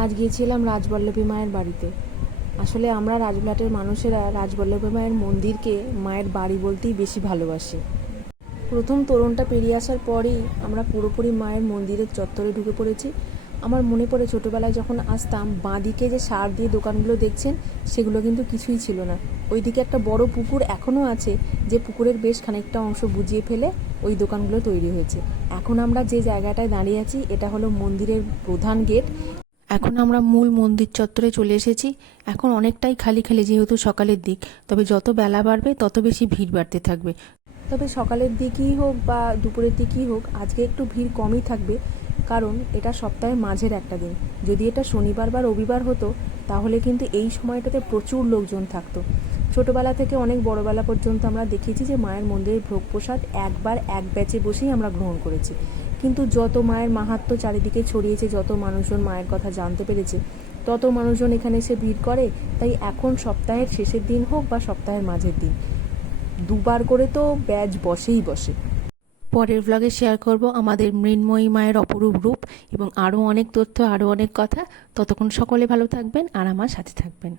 আজ গিয়েছিলাম রাজবল্লভী মায়ের বাড়িতে। আসলে আমরা রাজবলাটের মানুষেরা রাজবল্লভী মায়ের মন্দিরকে মায়ের বাড়ি বলতেই বেশি ভালোবাসি। প্রথম তোরণটা পেরিয়ে আসার পরেই আমরা পুরোপুরি মায়ের মন্দিরের চত্বরে ঢুকে পড়েছি। আমার মনে পড়ে ছোটোবেলায় যখন আসতাম, বাঁদিকে যে সার দিয়ে দোকানগুলো দেখছেন, সেগুলো কিন্তু কিছুই ছিল না। ওইদিকে একটা বড় পুকুর এখনও আছে, যে পুকুরের বেশ খানিকটা অংশ বুঝিয়ে ফেলে ওই দোকানগুলো তৈরি হয়েছে। এখন আমরা যে জায়গাটায় দাঁড়িয়ে আছি, এটা হলো মন্দিরের প্রধান গেট। এখন আমরা মূল মন্দির চত্বরে চলে এসেছি। এখন অনেকটাই খালি খালি যেহেতু সকালের দিক। তবে যত বেলা বাড়বে, তত বেশি ভিড় বাড়তে থাকবে। তবে সকালের দিকই হোক বা দুপুরের দিকই হোক, আজকে একটু ভিড় কমই থাকবে। কারণ এটা সপ্তাহের মাঝের একটা দিন। যদি এটা শনিবার বা রবিবার হতো, তাহলে কিন্তু এই সময়টাতে প্রচুর লোকজন থাকতো। ছোটোবেলা থেকে অনেক বড়বেলা পর্যন্ত আমরা দেখেছি যে মায়ের মন্দিরের ভোগ প্রসাদ একবার এক ব্যাচে বসেই আমরা গ্রহণ করেছি। কিন্তু যত মায়ের মাহাত্ম্য চারিদিকে ছড়িয়েছে, যত মানুষজন মায়ের কথা জানতে পেরেছে, তত মানুষজন এখানে এসে ভিড় করে। তাই এখন সপ্তাহের শেষের দিন হোক বা সপ্তাহের মাঝের দিন, দুবার করে তো ব্যাচ বসেই বসে। পরের ব্লগে শেয়ার করব আমাদের মৃন্ময়ী মায়ের অপরূপ রূপ এবং আরও অনেক তথ্য, আরও অনেক কথা। ততক্ষণ সকলে ভালো থাকবেন আর আমার সাথে থাকবেন।